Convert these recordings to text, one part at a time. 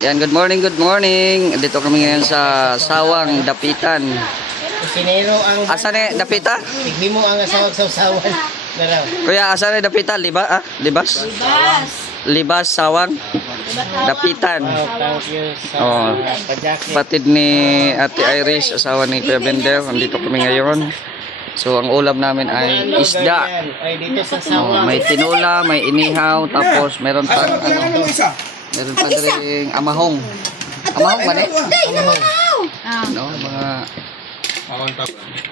Yan, good morning, good morning. Dito kami ngayon sa Sawang Dapitan. Sinero ang Asa ni Dapita? tigbi mo ang asawag sa usawan. Daraw. Kuya, asa ni Dapita? Libas? Libas, Sawang Dapitan. Wow, thank you sa Oh. pajakit. Patid ni Ate Iris, asawa ni Kuya Bender. Nandito kami ngayon. So, ang ulam namin ay isda. Ay dito sa Oh, sawang. may tinola, may inihaw, tapos meron pang meron pang ring amahong. Amahong ba ni? No, mga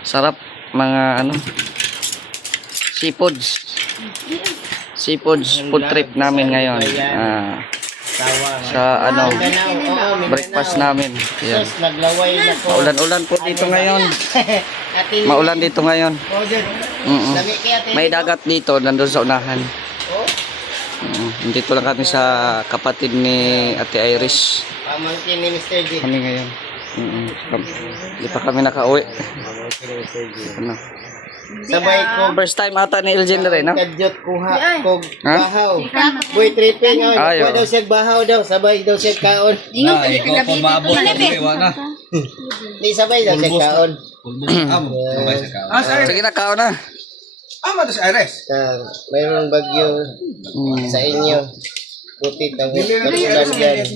sarap mga seafoods. Seafoods food trip namin ngayon. Sawang. Sa breakfast namin. Yan. Sus, naglaway na ko. Maulan-ulan po dito ngayon. Maulan dito ngayon. May dagat dito, nandun sa unahan. Dito lang kami sa kapatid ni Ate Iris. Pamangkin ni Mr. G. Kami ngayon. Hindi pa kami nakauwi. Sabay ko. First time ata ni Elgin rin, no? Kadyot kuha kog Ha? bahaw. Boy tripping oy. Ayo. Kuha daw siya bahaw daw, sabay daw siya kaon. Ikaw pa maabot ng iwa na. Di sabay daw siya kaon. Sabay sa kao. Sige na, kao na. Ama to si Ares. Mayroong bagyo sa inyo. Buti daw ulan dyan.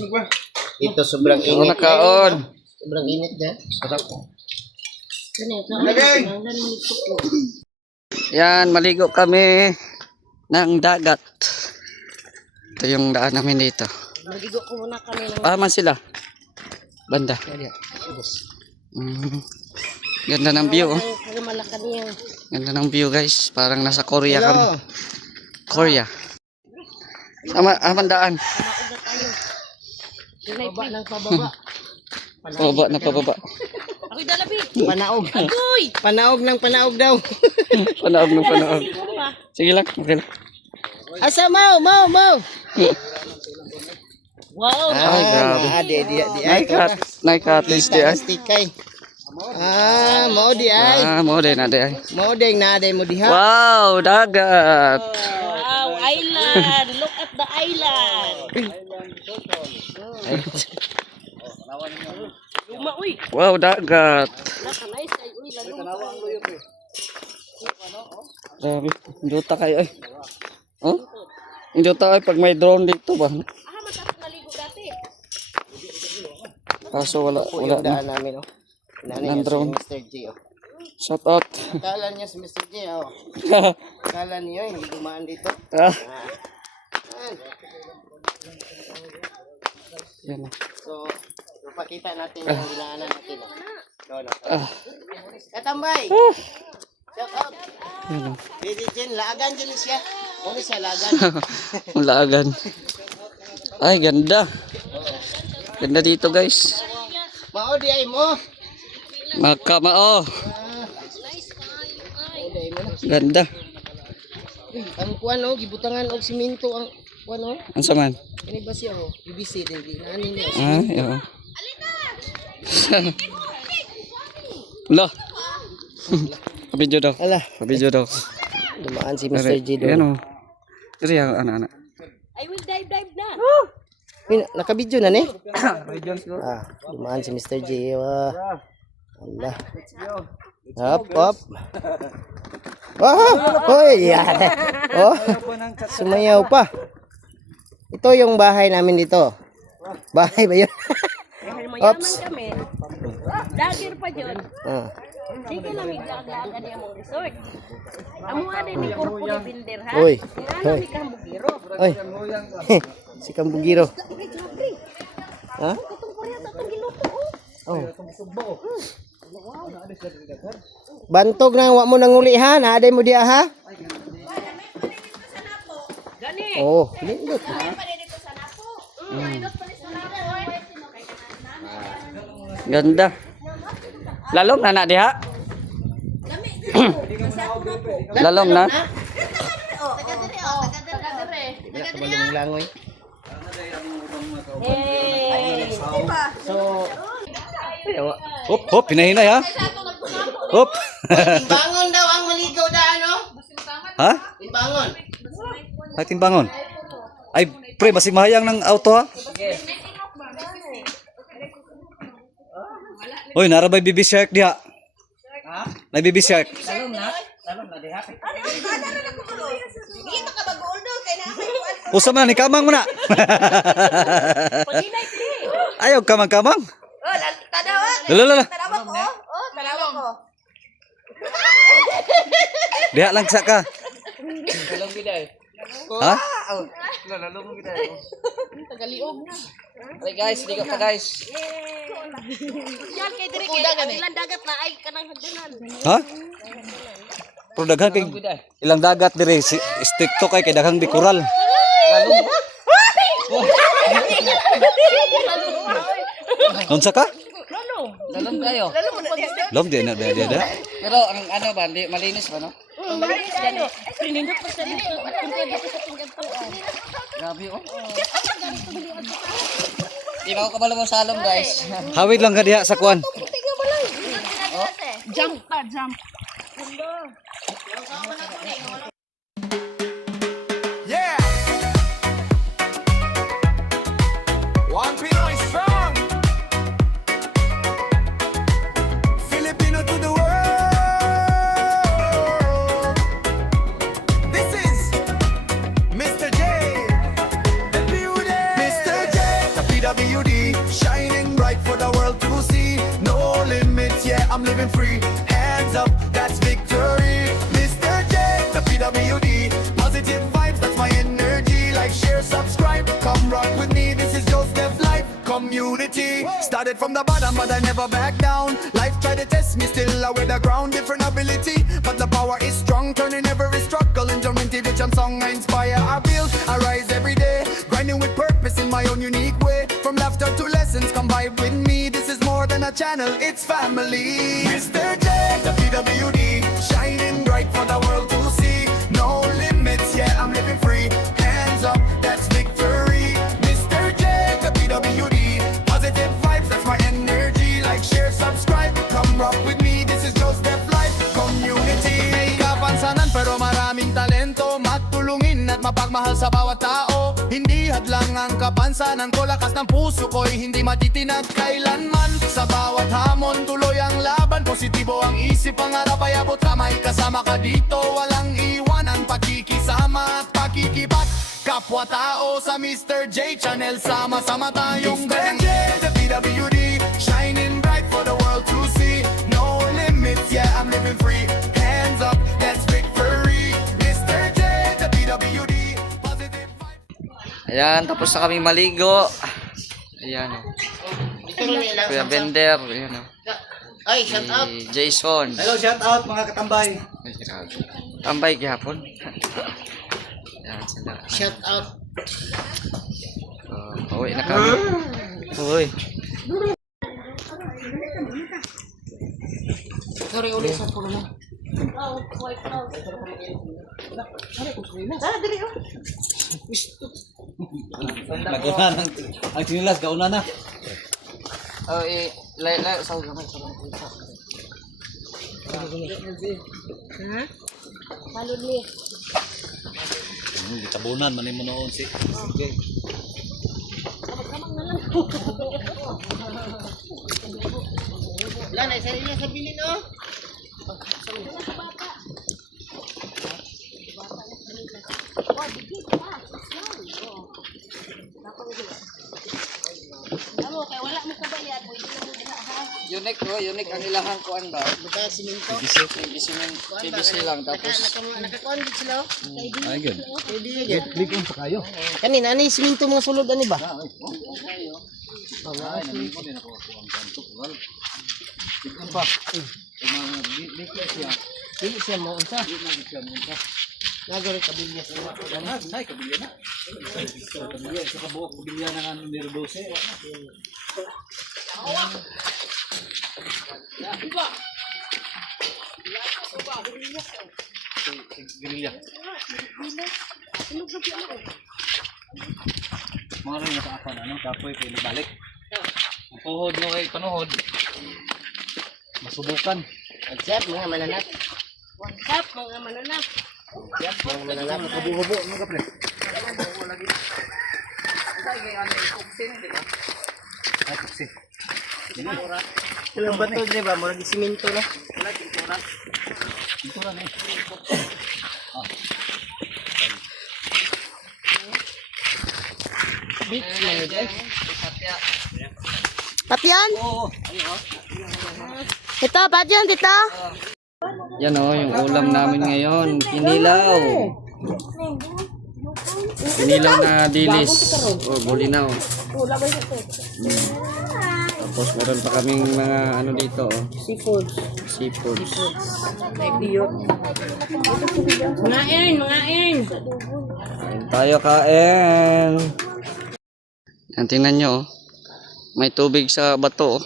Dito sobrang Ako na init. kaon. Sobrang init dyan. Yan, maligo kami ng dagat. Ito yung daan namin dito. Maligo ko muna kami ng Paman sila. Banda. Ganda ng view, oh. malakan niya. Ganda ng view, guys. Parang nasa Korea kami. Korea. Aman daan. Pababa ng pababa. Pababa na pababa. Ako'y dalabi. Panaog. Agoy! Panaog ng panaog daw. Panaog ng panaog. Sige lang, okay lang. Asa mau. Wow. Ay, grabe. Di Naikat is di ay. Stikay. Mau di ay. Mo din na di ay. Mau ding na mo diha. Wow, dagat. Wow, island! Look at the island! Luma, uy! Wow, dagat. Nice, ay, uy, lalo. Grabe, induta kayo ay. Oh? Induta ay pag may drone dito ba? Matapos naligo dati. Kaso wala na. Daan namin oh. Ng drone. Mr. J oh. Shout out. Kala niya si Mr. J oh. Kala niyo hindi dumaan dito. Yan. So, papakita natin yung dinaanan natin. No. Katambay! Shout out! Yan. Didi Jen, laagan dyan siya. Kung siya laagan. Ang laagan. Ay, ganda. Ganda dito, guys. Mao di ay mo. Makamao. Ganda. Ang kuan oh, gibutangan og simento ang kuan oh. Ang saman. Ini ba siya oh? BBC din di nani niya. Oo. Lo. Kabidyo daw. Ala, Kabidyo daw. dumaan si Mr. J do. Yan o. Diri ang anak-anak. I will dive na. Nakabidyo na ni? Dumaan si Mr. J. Allah. Hop. Hoy, yan. Oh, sumayaw pa. Ito yung bahay namin dito. Bahay ba yun? Oops. Kami. Dagger pa dyan. Ah. Sige na, may dagdagan niya mong resort. Amo nga din ni Corpo ni Binder, ha? Uy. Ano ni Kambugiro? Oy. Si Kambugiro. Ha? Itong pala itong giluto, oh. Bantog na wa mo nanguli ha, naaday mo diha ha? Gani. Oh, lindot. Ganda. Lalom na na diha. Lalom na. Kabalong langoy. So, Hop, pinahinay ha. Hop. timbangon daw ang maligaw da ano? Ha? Timbangon. Ay, timbangon. Ay, pre, masing mahayang ng auto ha. Uy, narabay baby shark diha. May baby shark. Usa man ni kamang mo na. Paginay ti. Ayaw kamang-kamang. Oh, tanawa. Lala. Tanawa ko. Oh, tanawa ko. Diha lang sa ka. Ha? Okay guys, ligo pa guys. Yan kay diri kay ilang dagat na ay kanang hagdanan. Ha? Pero daghan kay ilang dagat dire stick to kay daghang bikural. Unsa ka? Lalong kayo. Lom di na dia. Pero ang ano ba, di malinis ba no? Pinindot pa sa dito at kung pwede sa tingkad to. Grabe oh. Di ba ako kabalo mo salom guys. Hawid lang ka diha sa kuan. Jump pa, jump. Yeah. One Pinoy strong. Filipino to the world. This is Mr. J. The beauty. Mr. J. The PWD. Shining bright for the world to see. No limits, yeah, I'm living free. Hands up, that's victory. Mr. J. The PWD. Positive vibes, that's my energy. Like, share, subscribe. Come rock with me. This is Joseph Life Community. Started from the bottom, but I never back down. Life tried to test me, still I wear the ground. Different ability, but the power is strong. Turning every struggle into motivation song. I inspire, I build, I rise every day. Grinding with purpose in my own unique way. From laughter to lessons, come vibe with me. This is more than a channel, it's family. Mr. J, the PWD. Shining bright for the world to see. No limits, yeah, I'm living free. Hands up, that's victory. Mr. J, the PWD. Positive vibes, that's my energy. Like, share, subscribe, come rock with me. This is Joseph Life Community. May kapansanan pero maraming talento. Magtulungin at mapagmahal sa bawat tao. Hindi hadlang ang kapansanan ko. Lakas ng puso ko'y hindi matitinag kailanman. Sa bawat hamon, tuloy ang laban. Positibo ang isip, pangarap ay abot kamay. Kasama ka dito, walang iwanan. Pakikisama at pakikipat. Kapwa tao sa Mr. J Channel. Sama-sama tayong Mr. J, the PWD. Shining bright for the world to see. No limits, yeah, I'm living free. Hands up, that's victory. Mr. J, the PWD. Positive vibe. Ayan, tapos na kami maligo. Ayan oh. Kuya Bender, ayan oh. Ay, shout out. Si Jason. Hello, shout out mga katambay. Ay, grabe. Tambay gihapon. Ayan sila. Shout out. Pauwi na kami. Uy. Sorry ulit sa puno mo. Naguna nang ang sinilas kauna na. Oh, lay sa gamay sa Halod ni. Gitabunan man mo noon si. Wala na, isa niya sa bilin, no? Amo kay wala mo kabayad, boy dili mo diha ha. Unique bro, unique ang ilahang kuan ba? Buka siminto. PVC lang tapos Nakakuan din sila, oh. Ay good. Bigong pa kayo. Kanina, ano yung siminto mga sulod, ano ba? Ay, nalimo din ako ang kantugal. Bigong pa. Mga bigla siya. Hindi siya mo, unsa? Bigla siya mo pa. Nagawin kabilya sa mga. Ay, kabilya na. Kabilya, sa kabuok kabilya na nga numero 12. Grilya. Mga rin nakaapan, ano? Kapoy kayo balik. Ang tuhod mo ay panuhod. Masubukan. Agsap, mga mananap. WhatsApp mga mananap. Agsap, mga mananap. Hubo-hubo, mga kapre. Ilang bato dire ba? Murag siminto na. Papyan? Ito, Papyan, dito. Yan oh, yung ulam namin ngayon. Kinilaw. Kinilaw na dilis. Oh, bulinaw. Tapos meron pa kaming mga ano dito. Oh. Seafoods. Mga iron. Kain tayo kain. Yan, tingnan nyo. Oh. May tubig sa bato.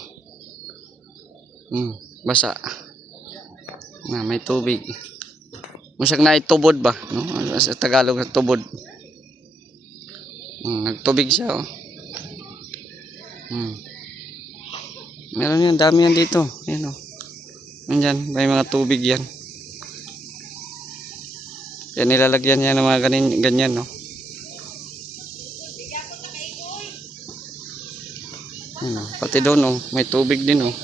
Oh. Basa. May tubig. Masyag na itubod ba? No? Sa Tagalog, tubod. Nagtubig siya. Oh. Meron yan, dami yan dito. Yan, oh. Nandyan, may mga tubig yan. Yan, nilalagyan yan ng mga ganyan, no? Yan, oh. Pati doon, oh. May tubig din, oh.